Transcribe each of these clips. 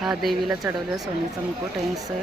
हा देवीला चढवलेला सोन्याचा मुकुट आहे.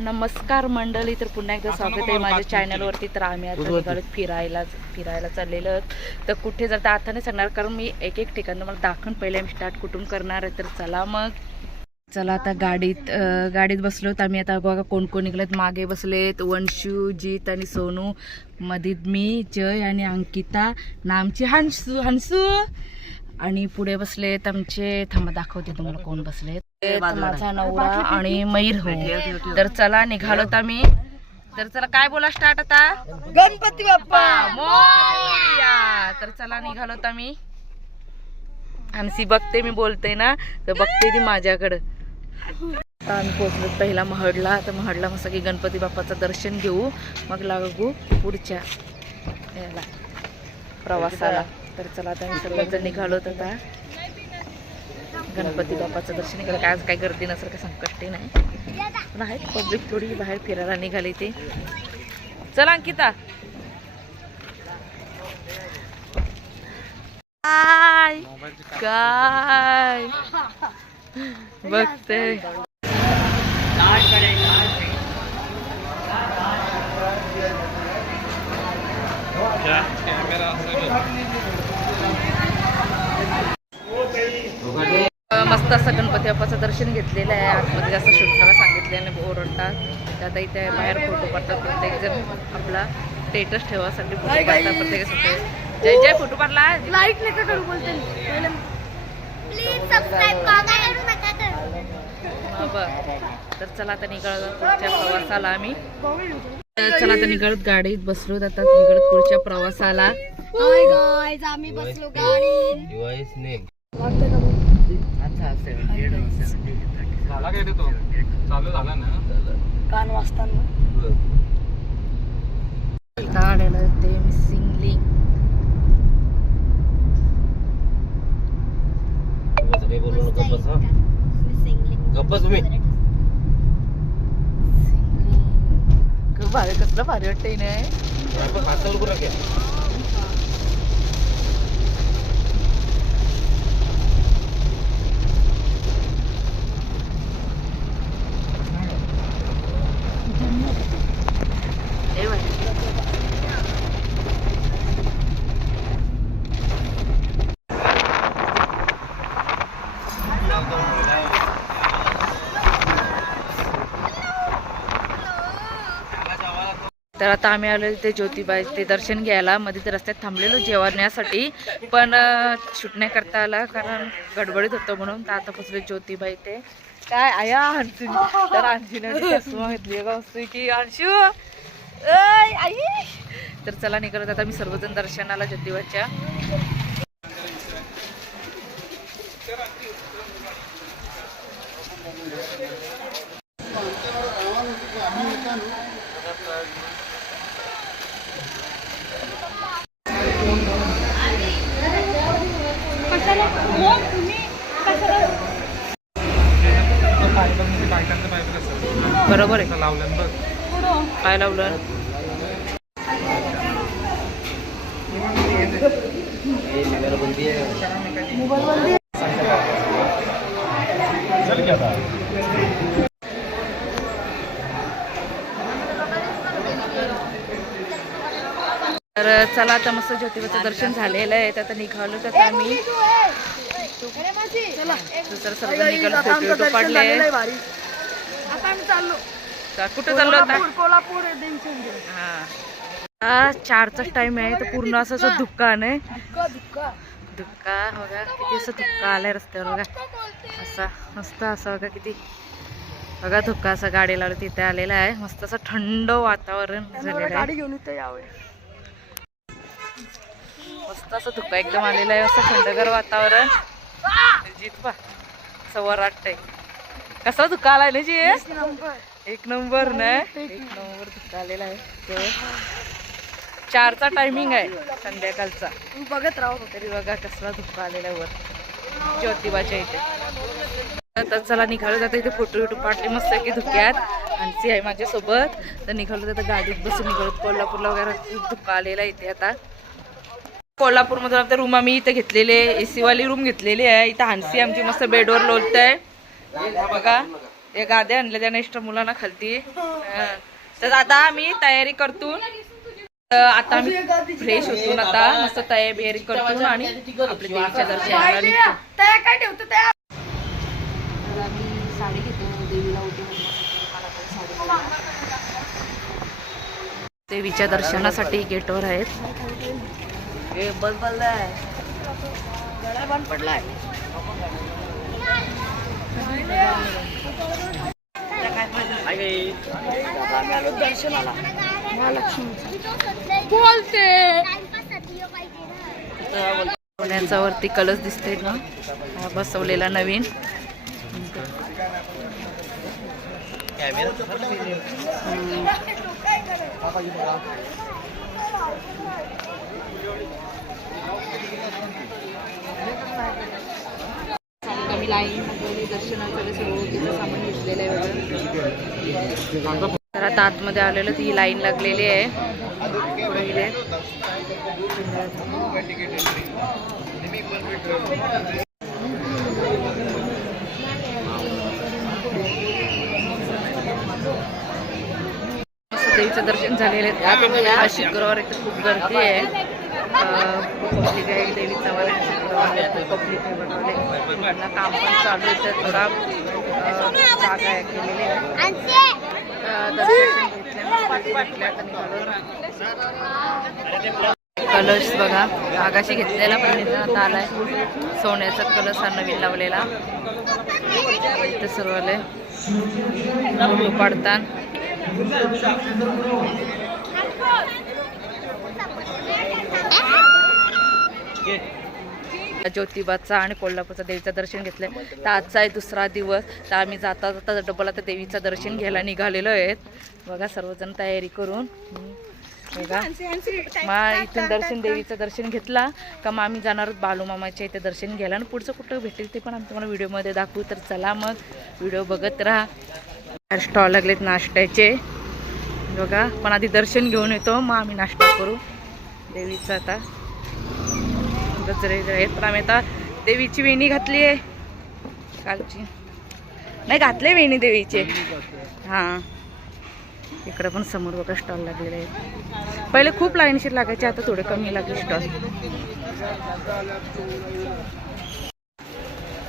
नमस्कार मंडळी, तर पुन्हा एकदा स्वागत आहे माझ्या चॅनलवरती. तर आम्ही आता निघालो फिरायला चाललेलो आहोत. तर कुठे जाता आता नाही सांगणार, कारण मी एक एक ठिकाण तुम्हाला दाखवून पहिले आम्ही स्टार्ट कुठून करणार आहे. तर चला आता गाडीत बसलोत आम्ही. आता बघा कोण कोण निघलेत. मागे बसलेत वंशू, जीत आणि सोनू, मधीत मी, जय आणि अंकिता, नामची हंसू आणि पुढे बसलेत आमचे, थांबा दाखवते तुम्हाला कोण बसलेत. माझा नवरा आणि मयूर हो. तर चला निघालोत आम्ही. तर चला काय बोला स्टार्ट आता, गणपती बाप्पा मोरया. तर चला निघालोत आम्ही. हंसी बघते मी बोलते ना, तर बघते ती माझ्याकडं. आता आम्ही पोहोचलो पहिला महडला. तर महडला मस्त की गणपती बाप्पाचं दर्शन घेऊ, मग लागू पुढच्या याला प्रवासाला. तर चला आता आम्ही सर्वजण निघालोत आता गणपती बाप्पाचं दर्शन केलं. काय आज काही गर्दी नसेल, काय संकष्टी नाही, पण आहेत पब्लिक थोडी बाहेर फिरायला निघाली ते. चला अंकिता, काय बघते. मस्त असं गणपती बाप्पाचं दर्शन घेतलेलं आहे. आतमध्ये जास्त शूट करायला सांगितलेलं नाही, ओरडतात. आता इथे बाहेर फोटो काढतात. प्रत्येक जण आपला स्टेटस ठेवासाठी फोटो काढतात. प्रत्येक जय जय फोटो काढला. लाईक नका करू बोलते, प्लीज सबस्क्राइब तर चला आता निघालो पुढच्या प्रवासाला आम्ही. चला आता निघालत गाडीत बसलो. आता निघालत पुढच्या प्रवासाला. हाय गाइस, आम्ही बसलो गाडीत. झाला काय रे तो चालू झाला ना कान वाजताना आलेलं ते मिसिंग लिंक. भारी, कसलं भारी वाटतंय नाही. तर आता आम्ही आलो ते ज्योतिबाई ते दर्शन घ्यायला. मध्ये तर रस्त्यात थांबलेलो जेवण्यासाठी, पण शूट नाही करता आला कारण गडबडीत होतं म्हणून. तर आता पोचले ज्योतिबाई ते. काय आया अंशू, तर अंशूने चष्मा घेतली का मस्त की अंशू आई. तर चला निघालो आता मी सर्वजण दर्शनाला ज्योतिबाच्या. बरोबर आहे, लावलं बघ काय लावलं. तर चला आता मस्त ज्योतिबाचं दर्शन झालेलं आहे. आता निघालो तर आम्ही. तर सर्व निघालो, फोटो काढले. आता आम्ही चाललो कुठं चाललो आता, कोल्हापूर. हा 4चा टाइम आहे. तर पूर्ण असं धुक्का नाही, धुक्का बघा किती असं धुक्का आलाय रस्त्यावर. बघा असा मस्त असा बघा किती, बघा धुक्का असा गाडी लावली तिथे आलेला आहे. मस्त असं थंड वातावरण झालेलं आहे. घेऊन इथे यावे. मस्त असं धुक्का एकदम आलेला आहे, असं थंडगार वातावरण. जीत पा सव्वा वाटतंय कसा धुक्का आलाय ना जी. एक नंबर ना, एक नंबर धुक्का आलेला आहे. 4चा टायमिंग आहे संध्याकाळचा. बघत राहू. तरी बघा कसला धुक्का आलेला आहे वर ज्योतिबाच्या इथे. तर चला निघालो जाता. इथे फोटो काढले मस्त की धुक्यात. हंसी आहे माझ्यासोबत. तर निघालो जाता गाडीत बसून निघालो. कोल्हापूरला वगैरे खूप धुक्का आलेला इथे. आता कोल्हापूरमधून आता रूम आम्ही इथं घेतलेली आहे, AC वाली रूम घेतलेली आहे. इथं हानसी आमची मस्त बेडवर लोळत आहे बघा. हे गाद्या आणले त्या एक्स्ट्रा मुलांना खालती. तर आता आम्ही तयारी करतो. आता आम्ही फ्रेश होतो आता मस्त तयारी करतो आणि आपल्या देवीच्या दर्शनाला निघतो. काय ठेवतो त्या आम्ही साडी घेतो देवीला उठून देवीच्या दर्शनासाठी गेटवर आहेत. हे बस बंद पडलाय. दर्शनाला बोलते पुण्याचा वरती कलश दिसते ना बसवलेला नवीन. कमी लाईन दर्शनाचं सगळं सामान घेतलेलं आहे. तर आता आतमध्ये आलेलं ती लाईन लागलेली आहे. देवीचं दर्शन झालेलं आहे. आज शुक्रवार एक खूप गर्दी आहे. पब्लिक आहे देवीचा पब्लिक आहे बनवले. काम पण चालू आहे. तर थोडा जागा आहे केलेली आहे. दर्शन कलश बघा आगाशी घेतलेला पण आता आलाय. सोन्याचा कलश हा नवीन लावलेला. इथे सर्व आले पाडतात. ज्योतिबाचा आणि कोल्हापूरचा देवीचं दर्शन घेतलंय. तर आजचा आहे दुसरा दिवस. तर आम्ही जाता जाता डबल आता देवीचं दर्शन घ्यायला निघालेलो आहेत बघा. सर्वजण तयारी करून बघा. मग इथून देवीचं दर्शन घेतला का मग आम्ही जाणार आहोत बालूमामाच्या इथे दर्शन घ्यायला. आणि पुढचं कुठं भेटेल ते पण आम्ही तुम्हाला व्हिडिओमध्ये दाखवू. तर चला मग व्हिडिओ बघत राहा. स्टॉल लागलेत नाश्त्याचे बघा. पण आधी दर्शन घेऊन येतो मग आम्ही नाश्ता करू देवीचं. आता गजरे आहेत पण आम्ही आता देवीची वेणी घातली आहे कालची. नाही घातले वेणी देवीचे. हां इकडं पण समोर बघा स्टॉल लागलेले आहेत. पहिले खूप लाईनशीर लागायचे आता थोडे कमी लागले स्टॉल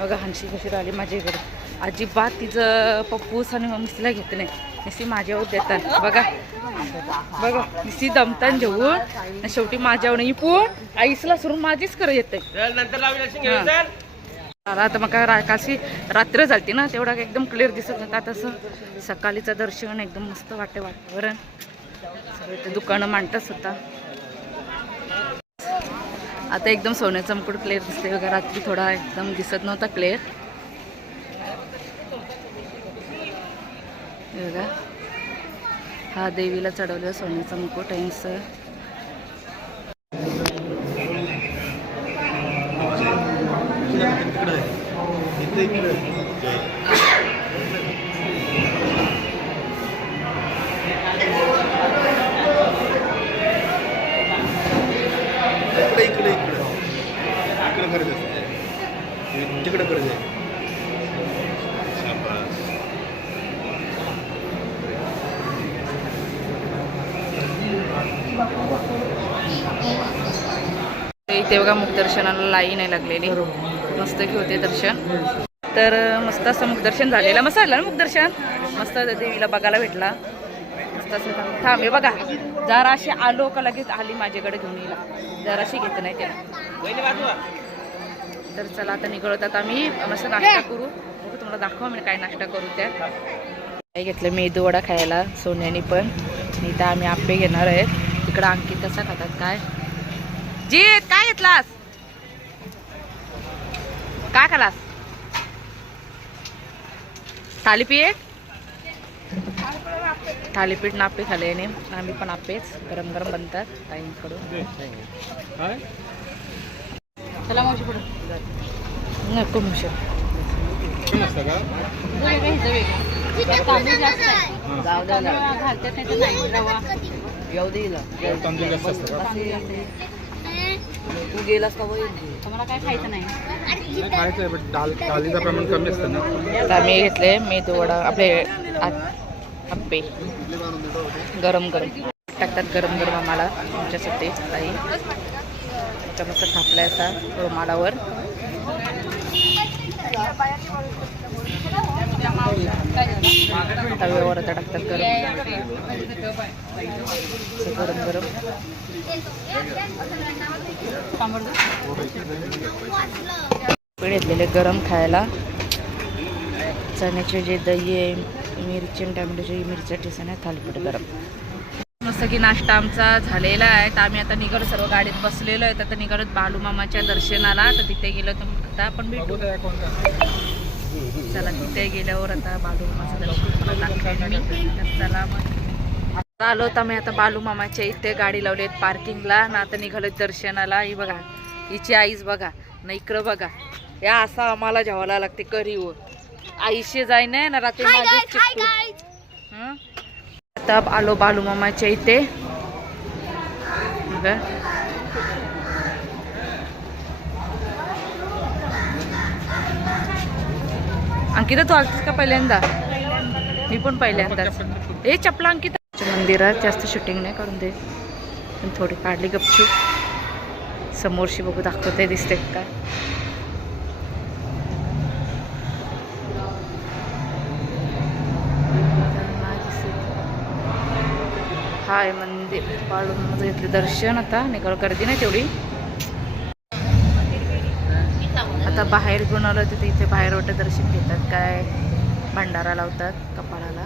बघा. हंशी कशी राहिली माझ्या इकडे. अजिबात तिचं पप्पूस आणि मम्मीला घेत नाही. निस्ती माझ्यावर देतात बघा बघा. निस्ती दमतान जेवून शेवटी माझ्यावर नाही पण आईसला सोडून माझीच कर येते. आता मग काय काशी रात्र झालती ना तेवढा एकदम क्लिअर दिसत नव्हता. तसं सकाळीचं दर्शन एकदम मस्त वाटते. वातावरण सगळे ते दुकानं मांडतात स्वतः. आता एकदम सोन्याचा मुकुट क्लिअर दिसते बघा. रात्री थोडा एकदम दिसत नव्हता क्लिअर बघा. हा देवीला चढवलेला सोन्याचा मुकुट आहे. तिकडे कर्ज आहे. इथे बघा मुखदर्शनाला लाईन आहे लागलेली. मस्त की होते दर्शन. तर मस्त असं मुखदर्शन झालेलं. मस्त झालं ना मुखदर्शन. मस्त देवीला बघायला भेटला. मस्त असं थांबे बघा. जराशी आलो का लगेच आली माझ्याकडे घेऊन येईल. जराशी घेत नाही त्याला. तर चला आता निघळत आता आम्ही मस्त नाश्ता करू. तुम्हाला दाखवा मी काय नाश्ता करू. त्या काय घेतलं मेदू वडा खायला सोन्यानी पण. इथं आम्ही आप्पे घेणार आहेत. तिकडं अंकित कसा खातात काय. जीत काय घेतलास काय खालास. थालीपीठ थालीपीठ ना आप्पे खाले याने. आम्ही पण आप्पेच गरम गरम बनतात ताईंकडून. चला मावशी पुढे नको मावशी. तू गेलास का तुम्हाला काय खायचं नाही खायचं आहे पण डालीचं प्रमाण कमी असतं ना. आता मी घेतले मेदू वडा आपले आप्पे गरम गरम टाकतात गरम गरम आम्हाला तुमच्यासाठी काही आता मस्त थापलाय असा रुमालावर तव्यावर आता टाकतात गरम गरम घेतलेले गरम खायला चण्याचे जे दही आहे मिरची आणि टॅमॅटोची मिरच्या ठेचून आहे थालीपीठ गरम मस्त की नाश्ता आमचा झालेला आहे तर आम्ही आता निघालो सर्व गाडीत बसलेलो आहे तर निघालो बालूमामाच्या दर्शनाला तर तिथे गेलो तर आता आपण भेटू चला तिथे गेल्यावर आता बालूमामाचं दर्शन चला मग आलो तर मी आता बालूमामाच्या इथे गाडी लावली आहेत पार्किंगला ना आता निघालो दर्शनाला ही बघा हिची आईच बघा ना इकडं बघा या असं आम्हाला जेवायला लागते करीवर आईशी जाई नाही ना रात्री माझ्याच चिकटू आता आलो बालूमामाच्या इथे अंकिता तू आलतीस का पहिल्यांदा मी पण पहिल्यांदाच हे चपला अंकिता मंदिरात जास्त शूटिंग नाही करून दे पण थोडी काढली गपचूप समोरशी बघू दाखवते दिसते काय हाय मंदिर बाळूमामाचं घेतलं दर्शन आता निघाल गर्दी नाही तेवढी आता बाहेर घेऊन आलो तिथे इथे बाहेर वाटतं दर्शन घेतात काय भंडारा लावतात कपाळाला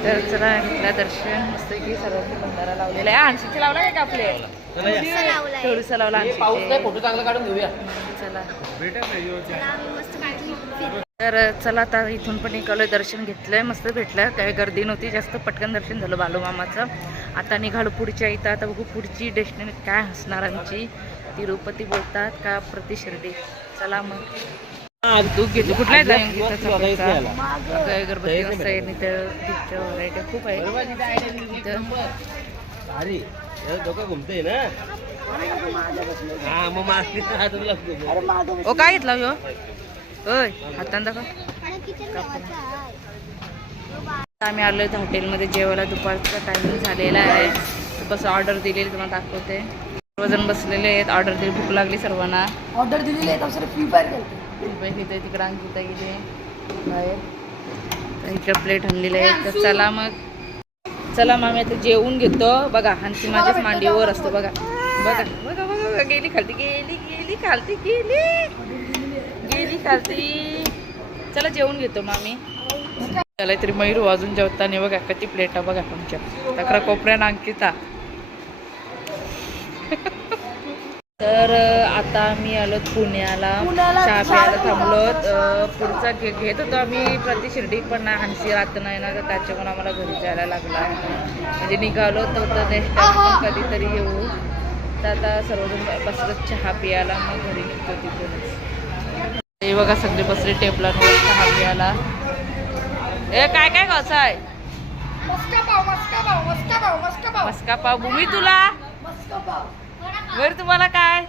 तर चला घेतला दर्शन मस्त की सर्वांनी भंडारा लावलेला आहे आणशीची लावला आहे का आपले थोडीसा लावला फोटो चांगला काढून घेऊया चला तर चला आता इथून पण निघालोय दर्शन घेतलंय मस्त भेटलं काही गर्दी नव्हती जास्त पटकन दर्शन झालं बालूमामाचं आता निघालो पुढच्या इथं आता बघू पुढची डेस्टिनेशन काय असणार आमची तिरुपती बोलतात का प्रति शिर्डी चला मग तू घेतो कुठला गणपती कसं आहे तिथं व्हरायटी खूप आहे घुमते ना ओ काय घेतला ह्यो होय हातान दाखव आम्ही आलोय हॉटेलमध्ये जेवायला दुपारचा टायमिंग झालेला आहे बस ऑर्डर दिलेली तुम्हाला दाखवते सर्वजण बसलेले आहेत ऑर्डर दिली भूक लागली सर्वांना ऑर्डर दिलेली आहे तर फ्री फायर तिथे तिकडं अंकिता गेली बाहेर तर इकडं प्लेट आणलेली आहे तर चला मग आम्ही आता जेवून घेतो बघा हंसी माझ्याच मांडीवर असतो बघा बघा बघा बघा गेली खालती चला जेवून घेतो मग आम्ही चला तरी मयूर वाजून जेवताना बघा किती प्लेटा बघा तुमच्या तक्रा कोपऱ्यानं अंकिता तर आता आम्ही आलो पुण्याला चहा प्यायला थांबलो पुढचा घेत होतो आम्ही प्रति शिर्डी पण नाही हंसी राहत नाही ना तर त्याच्यामुळे आम्हाला घरी जायला लागला म्हणजे निघालो तर नेक्स्ट टाइम आपण कधीतरी येऊ तर आता सर्वजण बसलो चहा पियाला मग घरी निघतो तिथूनच हे बघा सगळे बसले टेबलांवर चहा पियाला ए काय काय खायचं आहे मस्का पाव भूमी तुला बरं तुम्हाला काय